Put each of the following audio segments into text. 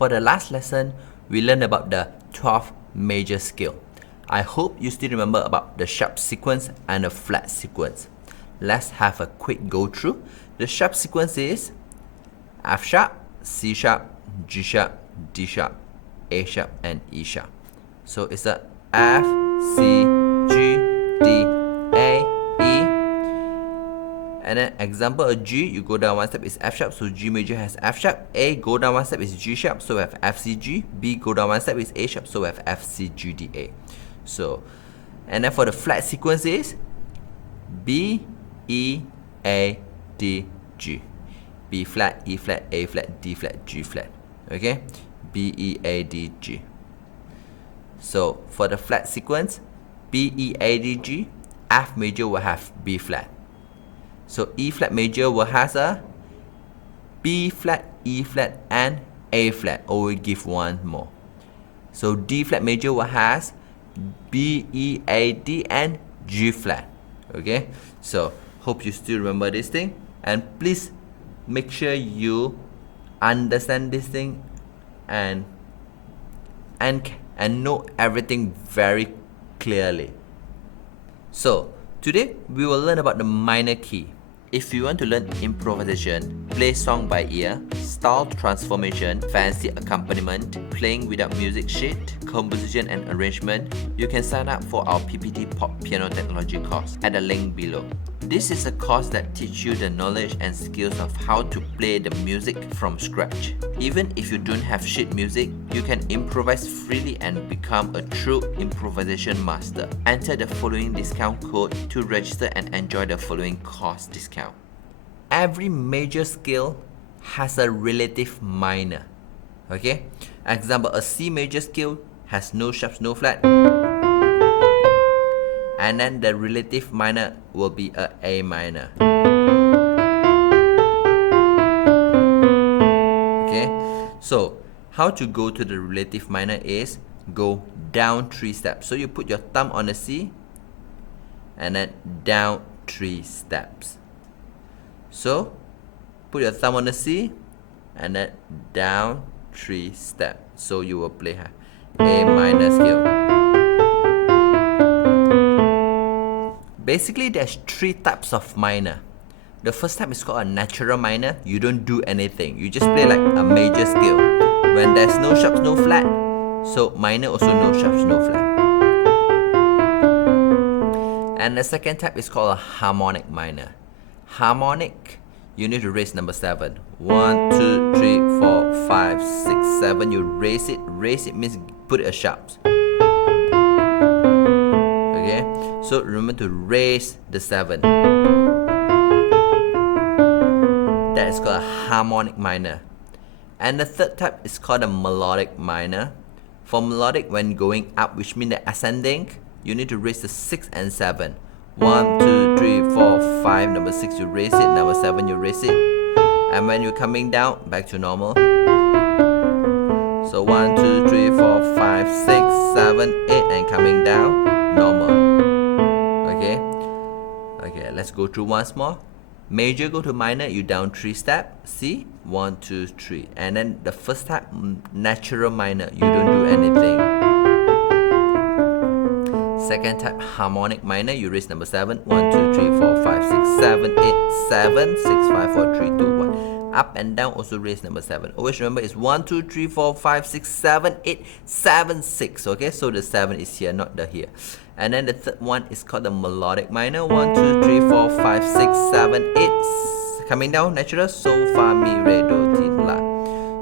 For the last lesson, we learned about the 12th major scale. I hope you still remember about the sharp sequence and the flat sequence. Let's have a quick go through. The sharp sequence is F sharp, C sharp, G sharp, D sharp, A sharp, and E sharp. So it's a F, C, G, D, A, E. And then example of G, you go down one step is F sharp, so G major has F sharp. A, go down one step is G sharp, so we have F, C, G. B, go down one step is A sharp, so we have F, C, G, D, A. So, and then for the flat sequence is B, E, A, D, G. B flat, E flat, A flat, D flat, G flat. Okay? B, E, A, D, G. So, for the flat sequence, B, E, A, D, G, F major will have B flat. So, E flat major will have a B flat, E flat, and A flat. Or we give one more. So, D flat major will have B, E, A, D, and G flat. Okay? So, hope you still remember this thing. And please make sure you understand this thing and know everything very clearly. So, today we will learn about the minor key. If you want to learn improvisation, play song by ear, style transformation, fancy accompaniment, playing without music sheet, composition and arrangement, you can sign up for our PPT Pop Piano Technology course at the link below. This is a course that teaches you the knowledge and skills of how to play the music from scratch. Even if you don't have sheet music, you can improvise freely and become a true improvisation master. Enter the following discount code to register and enjoy the following course discount. Every major scale has a relative minor. Okay? Example, a C major scale has no sharps, no flat. And then the relative minor will be a A minor. Okay? So, how to go to the relative minor is go down 3 steps. So you put your thumb on the C and then down 3 steps. So, put your thumb on the C and then down 3 steps. So you will play A minor scale. Basically, there's 3 types of minor. The first type is called a natural minor. You don't do anything. You just play like a major scale. When there's no sharps, no flat. So minor also no sharps, no flat. And the second type is called a harmonic minor. Harmonic, you need to raise number 7. 1, 2, 3, 4, 5, 6, 7. You raise it. Raise it means put it a sharps. Okay? So remember to raise the 7. That is called a harmonic minor. And the third type is called a melodic minor. For melodic, when going up, which means the ascending, you need to raise the 6 and 7. 1, 2, 3, 4, 5. Number 6 you raise it. Number 7 you raise it. And when you're coming down, back to normal. So 1, 2, 3, 4, 5, 6, 7, 8, and coming down, normal. Okay, let's go through once more. Major go to minor, you down 3 steps. See? 1, 2, 3. And then the first type, natural minor, you don't do anything. Second type, harmonic minor, you raise number 7. 1, 2, 3, 4, 5, 6, 7, 8, 7, 6, 5, 4, 3, 2, 1. Up and down also raise number 7. Always remember it's 1, 2, 3, 4, 5, 6, 7, 8, 7, 6. Okay, so the 7 is here, not the here. And then the third one is called the melodic minor. 1, 2, 3, 4, 5, 6, 7, 8. Coming down, natural. So, fa, mi, re, do, ti, la.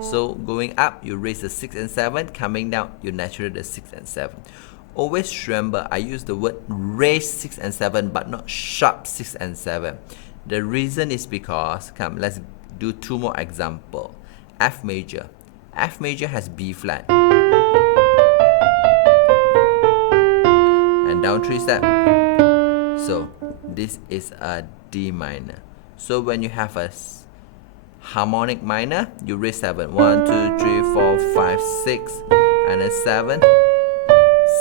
So, going up, you raise the 6 and 7. Coming down, you natural the 6 and 7. Always remember, I use the word raise 6 and 7, but not sharp 6 and 7. The reason is because, let's do 2 more examples. F major. F major has B flat. And down 3 steps. So, this is a D minor. So, when you have a harmonic minor, you raise 7. 1, 2, 3, 4, 5, 6. And then 7.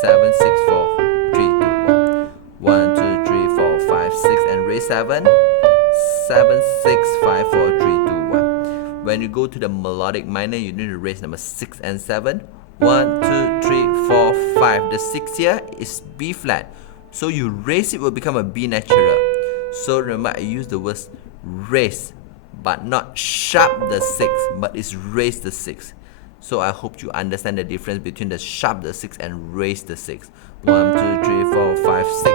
7, 6, 4, 3, 2, 1. 1, 2, 3, 4, 5, 6. And raise 7. 7, 6, 5, 4, 3, 2, 1. When you go to the melodic minor, you need to raise number 6 and 7. 1, 2, 3, 4, 5. The 6 here is B flat. So you raise it will become a B natural. So remember, I use the words raise, but not sharp the 6, but it's raise the 6. So I hope you understand the difference between the sharp the 6 and raise the 6. 1, 2, 3, 4, 5, 6.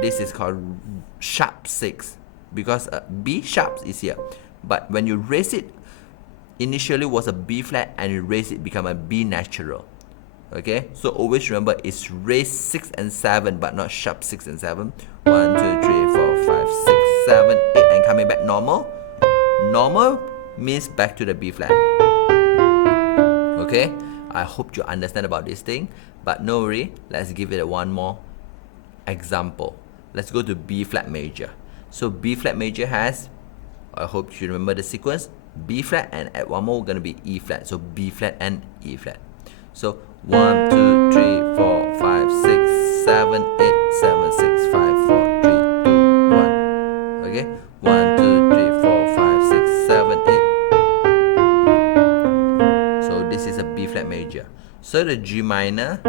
This is called sharp 6 because B sharp is here. But when you raise it, initially was a B flat and you raise it become a B natural. Okay, so always remember it's raise 6 and 7 but not sharp 6 and 7. 1, 2, 3, 4, 5, 6, 7, 8 and coming back normal. Normal means back to the B flat. Okay, I hope you understand about this thing, but no worry, let's give it one more example. Let's go to B flat major. So B flat major has, I hope you remember the sequence, B flat and at one more we're going to be E flat. So B flat and E flat. So 1, 2, 3, 4, 5, 6, 7, 8, 7, 6, 5, 4, 3, 2, 1. Okay, 1, 2, 3, 4, 5, 6, 7, 8. So this is a B flat major. So the G minor,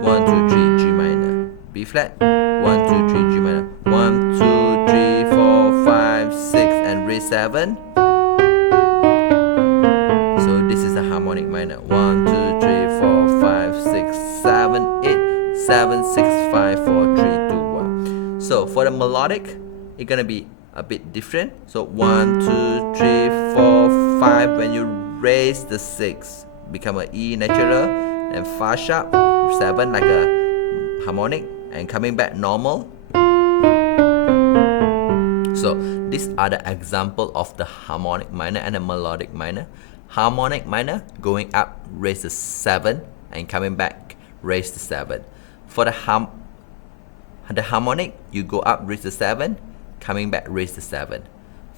1, 2, 3, G minor. B flat, 1, 2, 3, G minor. 1, 2, 3, 4, 5, 6, and raise 7. So this is the harmonic minor. 1, 2, 3, 4, 5, 6, 7, 8, 7, 6, 5, 4, 3, 2, 1. So for the melodic, it's gonna be a bit different. So 1, 2, 3, 4, 5. When you raise the 6, become a E natural, and fa sharp 7 like a harmonic, and coming back normal. So these are the example of the harmonic minor and the melodic minor. Harmonic minor, going up, raise the 7, and coming back, raise the 7. For the harmonic, you go up, raise the 7, coming back, raise the 7.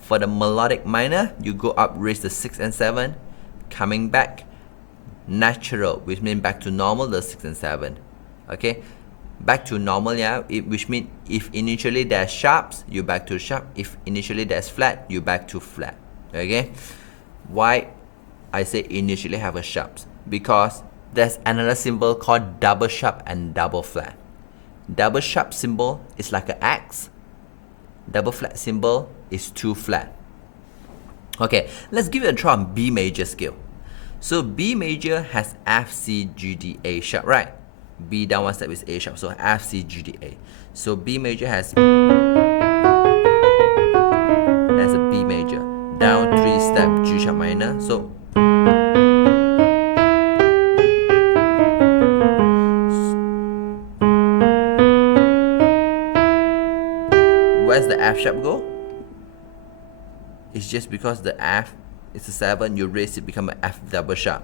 For the melodic minor, you go up, raise the 6 and 7, coming back, natural, which means back to normal, the 6 and 7. Okay, back to normal, yeah, which means if initially there's sharps, you back to sharp. If initially there's flat, you back to flat. Okay, why I say initially have a sharps? Because there's another symbol called double sharp and double flat. Double sharp symbol is like an X. Double flat symbol is 2 flat. Okay, let's give it a try on B major scale. So B major has F, C, G, D, A sharp, right? B down one step is A sharp, so F, C, G, D, A. So B major has, that's a B major. Down 3 step G sharp minor. So where's the F sharp go? It's just because the F is a 7, you raise it, become an F double sharp.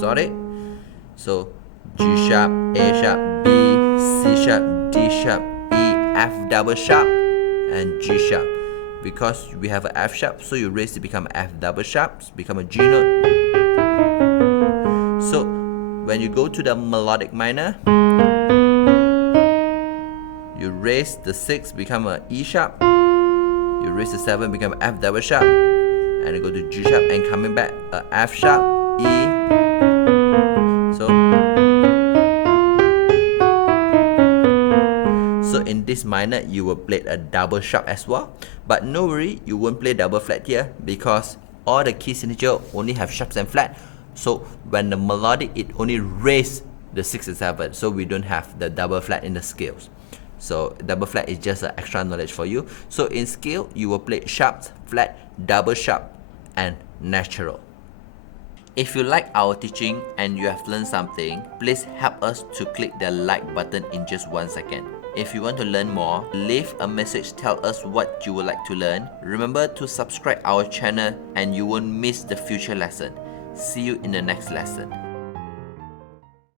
Saw it? So G sharp, A sharp, B, C sharp, D sharp, E, F double sharp, and G sharp. Because we have an F sharp, so you raise it, become F double sharp, become a G note. So when you go to the melodic minor, you raise the 6, become a E sharp. You raise the 7, become F double sharp, and you go to G sharp and coming back a F sharp, E. So in this minor, you will play a double sharp as well. But no worry, you won't play double flat here because all the key signature only have sharps and flat. So when the melodic, it only raise the 6 and 7. So we don't have the double flat in the scales. So double flat is just an extra knowledge for you. So in scale, you will play sharp, flat, double sharp, and natural. If you like our teaching and you have learned something, please help us to click the like button in just 1 second. If you want to learn more, leave a message, tell us what you would like to learn. Remember to subscribe our channel and you won't miss the future lesson. See you in the next lesson.